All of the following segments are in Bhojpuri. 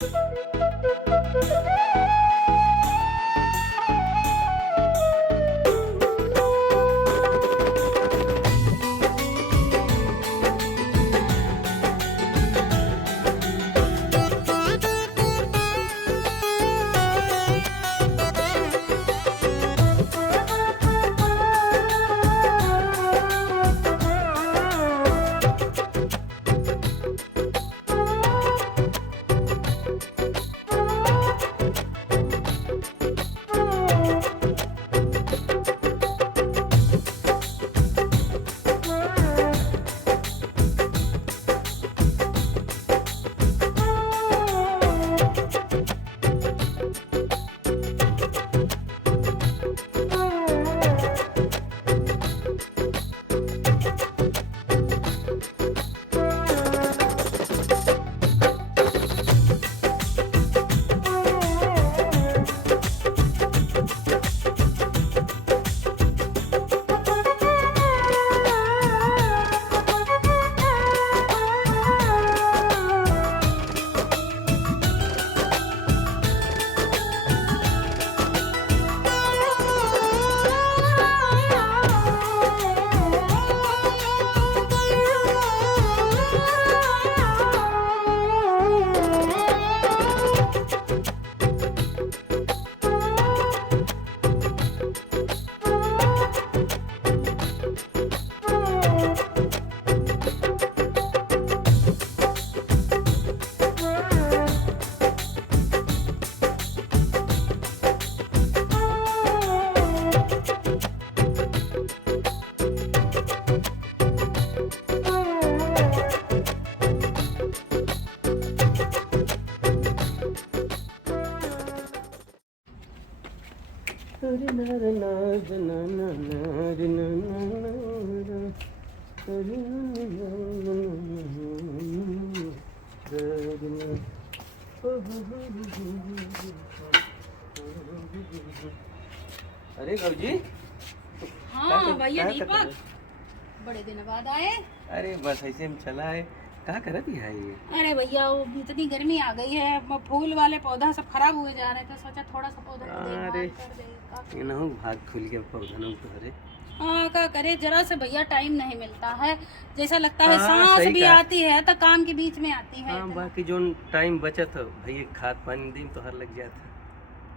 अरे गौजी। हाँ भैया दीपक, बड़े दिन बाद आए। अरे बस ऐसे में चला है, क्या करत है ये? अरे भैया वो इतनी गर्मी आ गई है, फूल वाले पौधा सब खराब हुए जा रहे थे, सोचा थोड़ा सा पौधा को देखभाल कर दे। इनहु भाग खुल के पौधा न तो हरे। हाँ क्या करे, जरा से भैया टाइम नहीं मिलता है, जैसा लगता है सांस भी आती है तो काम के बीच में आती है। हाँ, बाकी जो टाइम बचत हो भैया खाद पानी दिन तो हर लग जाता।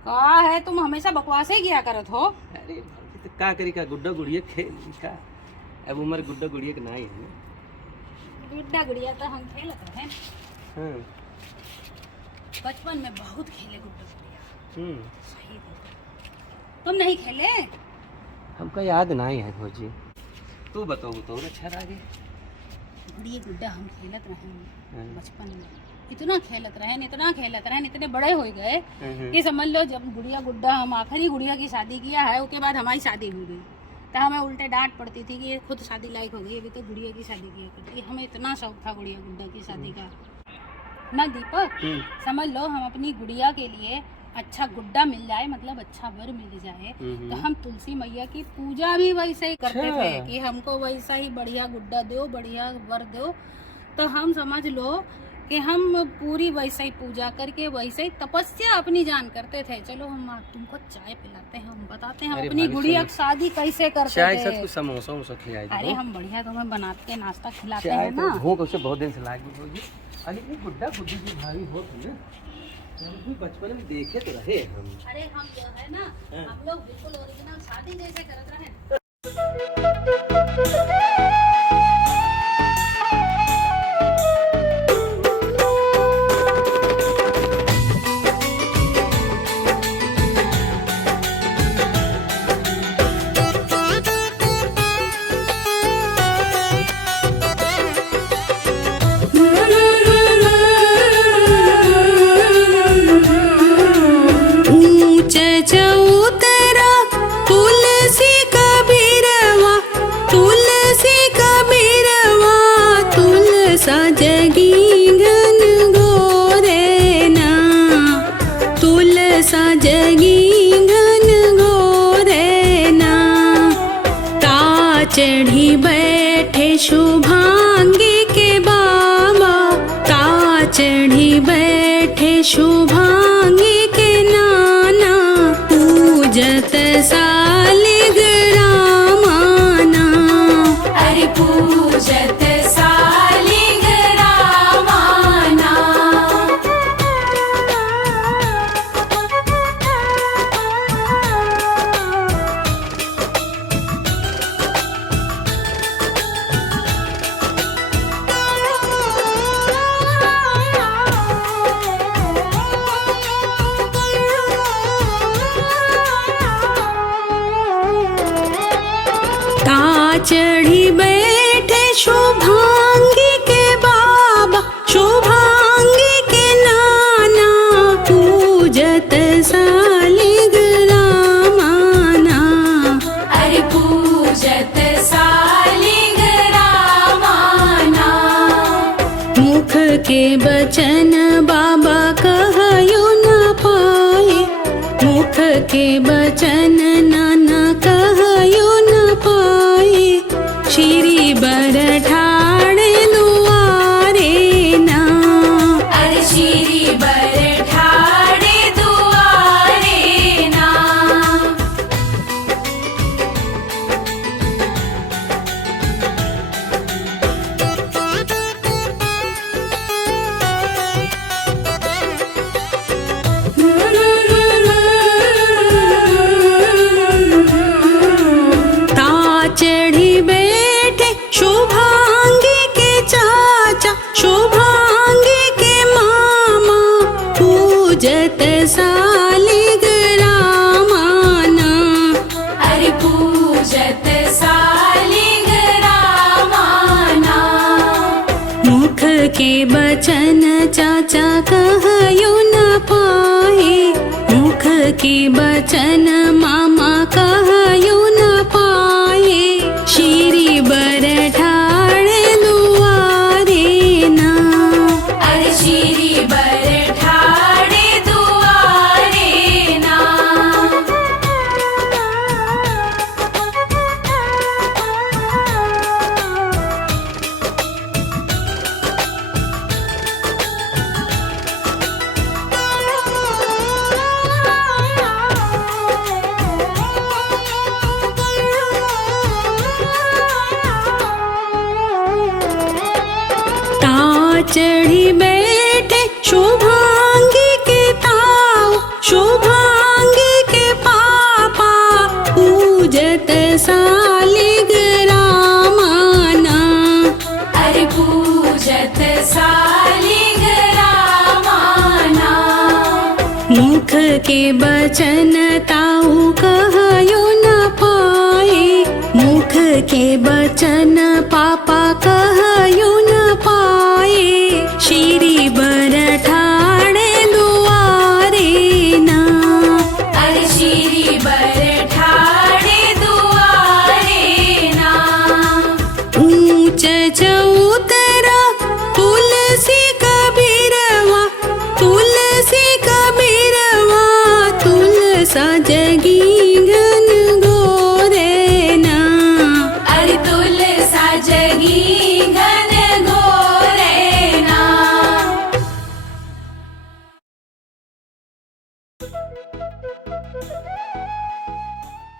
कहा है तुम हमेशा बकवास ही किया करत हो। अरे तो क्या करी का गुड्डा गुड़िया खेल का, अब उम्र गुड्डा गुड़िया के नहीं है। गुड्डा गुड़िया तो हम खेलत रहे। हाँ। बचपन में बहुत खेले गुड्डा गुड़िया। सही तुम नहीं खेले? हमका याद नहीं है भौजी, तू बताओ तो अच्छा लगे। गुड़िया गुड्डा हम खेलत रहे बचपन में, इतना खेलत रहे इतने बड़े हो गए कि समझ लो जब गुड़िया गुड्डा हम आखिरी गुड़िया की शादी किया है, उसके बाद हमारी शादी हो गई तो हमें उल्टे डांट पड़ती थी कि ये खुद शादी लायक हो गई, अभी तो गुड़िया की शादी किया करती है। हमें इतना शौक था गुड़िया गुड्डा की शादी का ना दीपक। समझ लो हम अपनी गुड़िया के लिए अच्छा गुड्डा मिल जाए, मतलब अच्छा वर मिल जाए, तो हम तुलसी मैया की पूजा भी वैसे ही करते थे कि हमको वैसा ही बढ़िया गुड्डा दो, बढ़िया वर दो। तो हम समझ लो कि हम पूरी वैसे ही पूजा करके वैसे ही तपस्या अपनी जान करते थे। चलो हम तुमको चाय पिलाते हैं, हम बताते हैं अपनी गुड़िया की शादी कैसे करते थे। समोसा वोसा खिलाए। अरे हम बढ़िया तुम्हें बनाते नाश्ता खिलाते हैं ना। भूख उसे बहुत दिन से लागी होगी। अरे गुड्डा गुड्डी की भाभी हो तुम भी बचपन में देखे तो रहे हम। अरे हम जो है ना, हम लोग बिल्कुल ओरिजिनल शादी जैसे करते रहे। चढ़ी बैठे शुभांगी के बाबा, ता चढ़ी बैठे बैठे शुभांगी के नाना, पूजत सालिग रामाना। अरे पूजत सालिग रामाना। चढ़ी बैठे शुभांगी के बाबा, शुभांगी के नाना, पूजत सालिग रामाना। अरे पूजत सालिग रामाना। मुख के बचन बाबा कहयो न पाए, मुख के बचन नाना कहयो न पाए। श्री बर ठाणे दुआरे ना। अरे श्री बर ठाणे दुआरे ना। चढ़ी बैठे शुभांगी के चाचा, शुभांगी के मामा, पूजत सालिग रामाना। अरे पूजत सालिग रामाना। मुख के बचन चाचा कहयो न पाए, मुख के बचन मामा कहयो न पाए। श्री बर ठाणे दुआरे ना। अरे श्री बर ठाणे दुआरे ना। चढ़ी बैठे शुभांगी के ताऊ, शुभांगी के पापा, पूजत सालिग रामाना। अरे पूजत सालिग रामाना। मुख के बचन ताऊ कहयो न पाए, मुख के बचन पापा कहयो न पाए। श्री बर ठाणे दुआरे ना। अरे श्री बर ठाणे दुआरे ना। ऊंच चौत